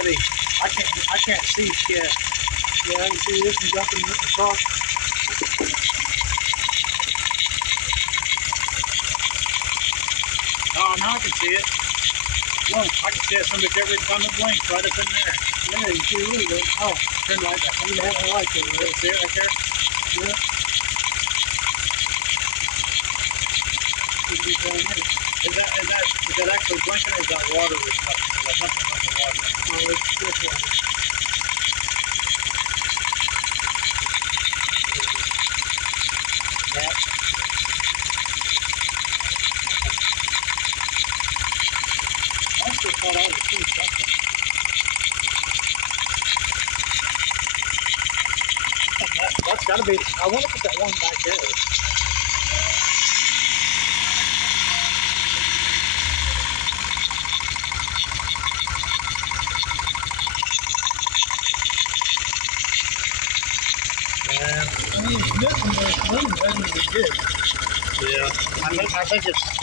steady. I can't see shit. Yeah, I can see this is jumping across. Oh, now I can see it. No, I can see it. Somebody's every time it blinks right up in there. Yeah, you see really good. Oh, turn light back. You have a light there. See it right there? Yeah. Should be down there. Is that actually blinking or is that water reflecting? Is that something like the water? Oh, it's just water. Yeah. I still thought I would see something. That's got to be. I wonder if it's that one back there. I mean, it's missing, but it's moving. That means it's good. Yeah. I think it's.